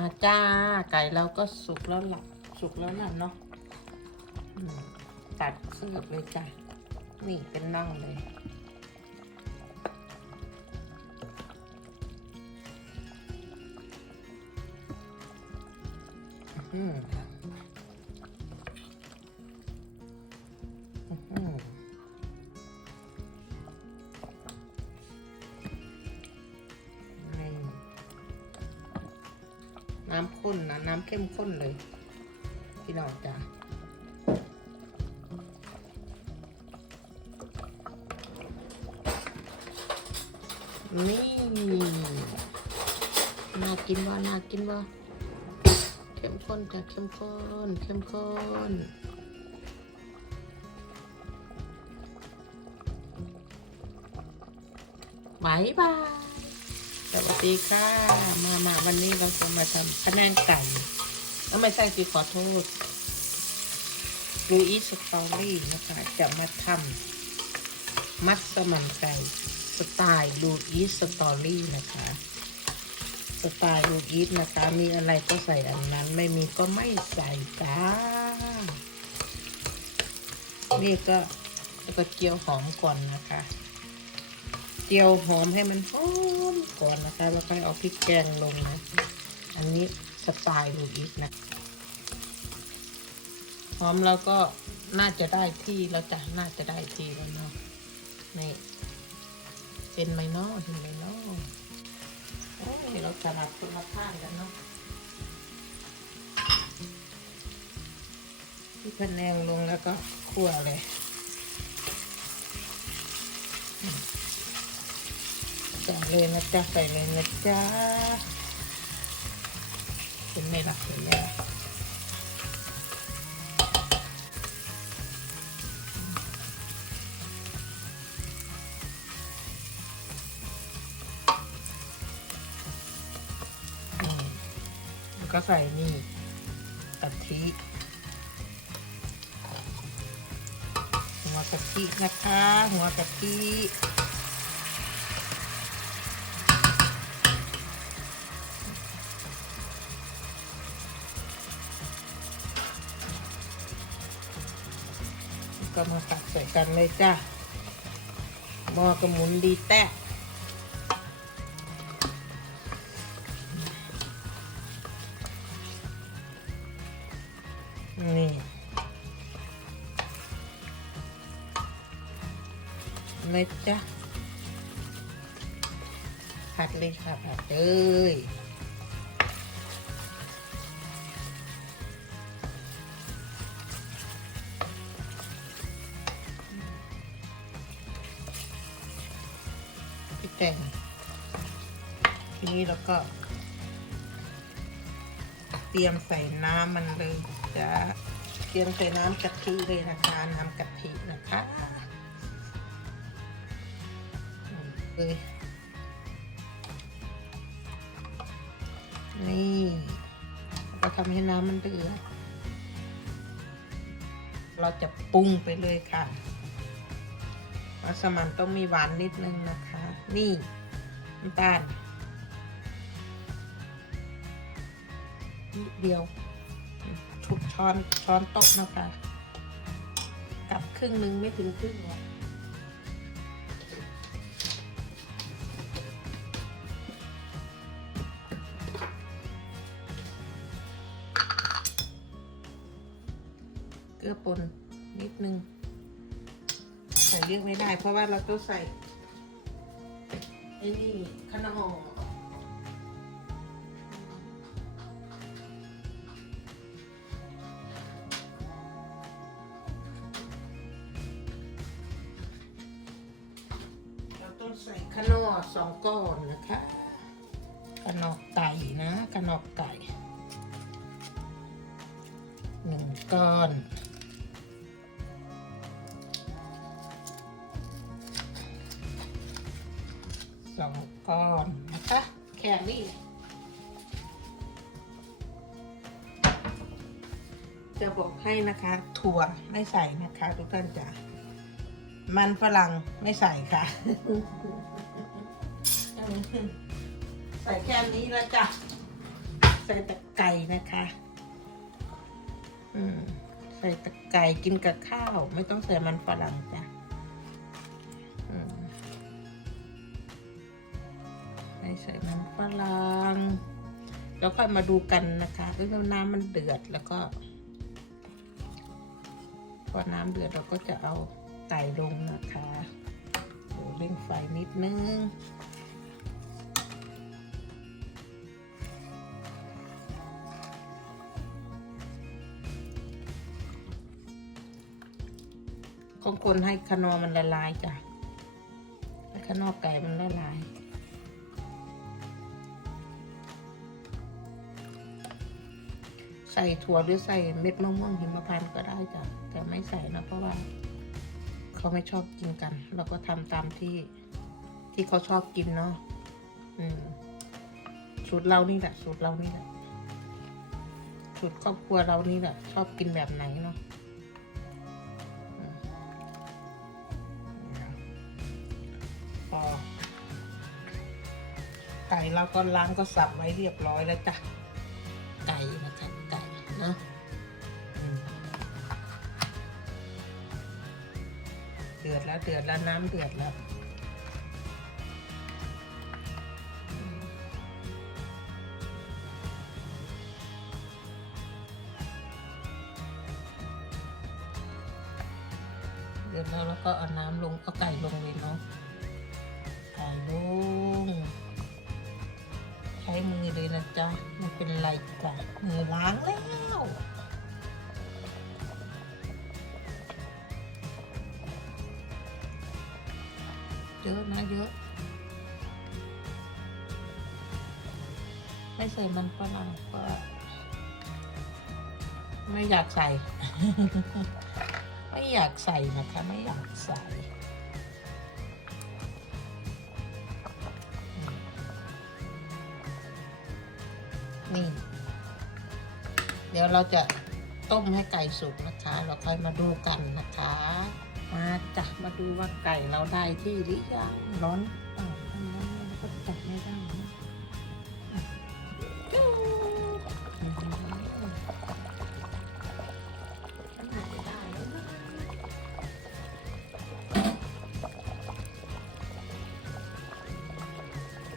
อาจ้า ไก่เราก็สุกแล้วล่ะ สุกแล้วล่ะเนาะตัดเสือบเลยจ้ะ นี่เป็นน่องเลยอืม น้ำเข้มข้นเลย พี่น้องจ้ะนี่น่ากินว่าน่ากินว่าเข้มข้นจ้ะเข้มข้นเข้มข้นบายบาย วัสดีค่ะ มามาวันนี้เราจะมาทำพะแนงไก่แล้วไม่ใช่สิขอโทษลูอีสตอรี่นะคะ จะมาทำมัสมันไก่สไตล์ลูอีสตอรี่นะคะ สไตล์ลูอีสนะคะ มีอะไรก็ใส่อันนั้น ไม่มีก็ไม่ใส่จ้า นี่ก็แล้วก็เจียวหอมก่อนนะคะ เจียวหอมให้มันหอมก่อนนะคะ แล้วค่อยเอาพริกแกงลงนะ อันนี้สไตล์ลูอิสนะหอมแล้วก็น่าจะได้ที่แล้วจ้ะน่าจะได้ที่แล้วเนาะนี่เป็นไหมเนาะเป็นไหมเนาะโอ้ยเราสลับคนละข้างกันเนาะที่พะแนงลงแล้วก็คั่วเลย ใส่เลยนะจ๊ะใส่เลยนะจ๊ะเห็นไหมล่ะเห็นไหมล่ะนี่แล้วก็ใส่นี่กะทิหัวกะทินะคะ หัวกะทิ ก็มาตักใส่กันเลยจ้ะหม้อกระหมุนดีแตะนี่เลยจ้ะผัดเลยค่ะผัดเลย แกงทีนี้เราก็ เตรียมใส่น้ำมันเลยจะเตรียมใส่น้ำกะทิเลยนะคะน้ำกะทินะคะเลยนี่เราทำให้น้ำมันเดือดเราจะปรุงไปเลยค่ะมัสมันต้องมีหวานนิดนึงนะคะ นี่น้ำตาลนิดเดียวทุกช้อนช้อนโต๊ะนะคะกับครึ่งหนึ่งไม่ถึงครึ่งหรอกเกลือป่นนิดนึงใส่เยอะไม่ได้ เพราะว่าเราต้องใส่ ไอ้นี่ขนมเราต้องใส่ขนอสองก้อนนะคะขนอกไก่นะขนอกไก่หนึ่งก้อน สองก้อนนะคะแค่นี้จะบอกให้นะคะถั่วไม่ใส่นะคะทุกท่านจ้ะมันฝรั่งไม่ใส่ค่ะ ใส่แค่นี้แล้วจ้ะใส่แต่ไก่นะคะอืมใส่แต่ไก่กินกับข้าว ไม่ต้องใส่มันฝรั่งจ้ะ ฝรั่งแล้วค่อยมาดูกันนะคะเอ้ยแล้วน้ำมันเดือดแล้วก็ พอน้ำเดือดเราก็จะเอาไก่ลงนะคะโอ้เร่งไฟนิดนึงของคนให้ขนอมันละลายจ้ะให้ขนอไก่มันละลาย ส่ถั่วหรือใส่เม็ดมะม่วงหิมพานต์ก็ได้จ้ะแต่ไม่ใส่นะเพราะว่า เขาไม่ชอบกินกัน เราก็ทำตามที่ที่เขาชอบกินเนาะอืมสูตรเรานี่แหละสูตรเรานี่แหละสูตรครอบครัวเรานี่แหละ ชอบกินแบบไหนเนาะพอไก่เราก็ล้างก็สับไว้เรียบร้อยแล้วจ้ะไก่ เดือดแล้วน้ำเดือดแล้วเดือดแล้วแล้วก็เอาน้ำลงเอาไก่ลงเลยเนาะไก่ลงใช้มือเลยนะจ๊ะไม่เป็นไรจ้ะมือล้างแล้ว เยอะนะเยอะ ไม่ใส่มันฝรั่งก็ไม่อยากใส่ ไม่อยากใส่นะคะ ไม่อยากใส่นี่ เดี๋ยวเราจะต้มให้ไก่สุกนะคะ เราค่อยมาดูกันนะคะ มาจ้ะมาดูว่าไก่เราได้ที่หรือยังร้อนเปล่าถ้าร้อนเราก็จับไม่ได้นะ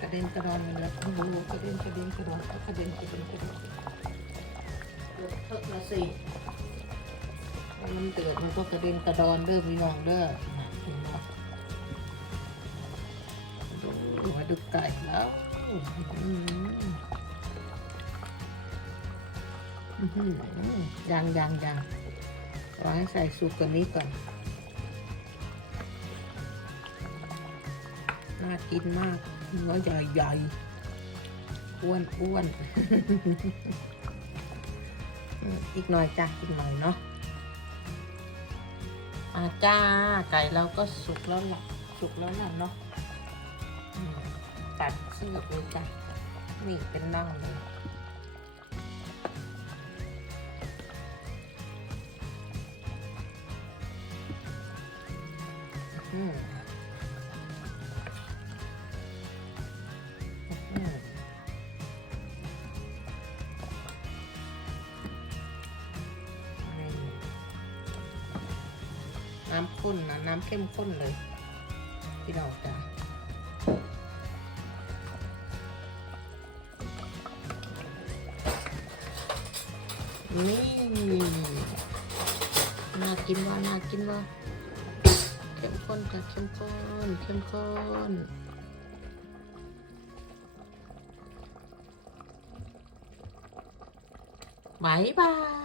กระเด็นกระดอนเลยนะโอ้โหกระเด็นกระเด็นกระดอนกระเด็นกระเด็นกระดอนเดือดเถอะละสิ มันเดือดมันก็กระเด็นกระดอนเด้อพี่น้องเด้อนะเห็นไหมดูมาดูไก่แล้วอือหืออื้อหือยังยังยังวางให้ใส่สุกกว่านี้ก่อน น่ากินมากเนื้อใหญ่ใหญ่อ้วนอ้วนอีกหน่อยจ้ะอีกหน่อยเนาะ อาจ้าไก่เราก็สุกแล้วล่ะสุกแล้วล่ะเนาะตัดซีกเลยจ้ะนี่เป็นน่องเลยอืม น้ำข้นนะน้ำเข้มข้นเลย พี่น้องจ้ะนี่น่ากินว่าน่ากินว่าเข้มข้นจ้ะเข้มข้นเข้มข้นบายบาย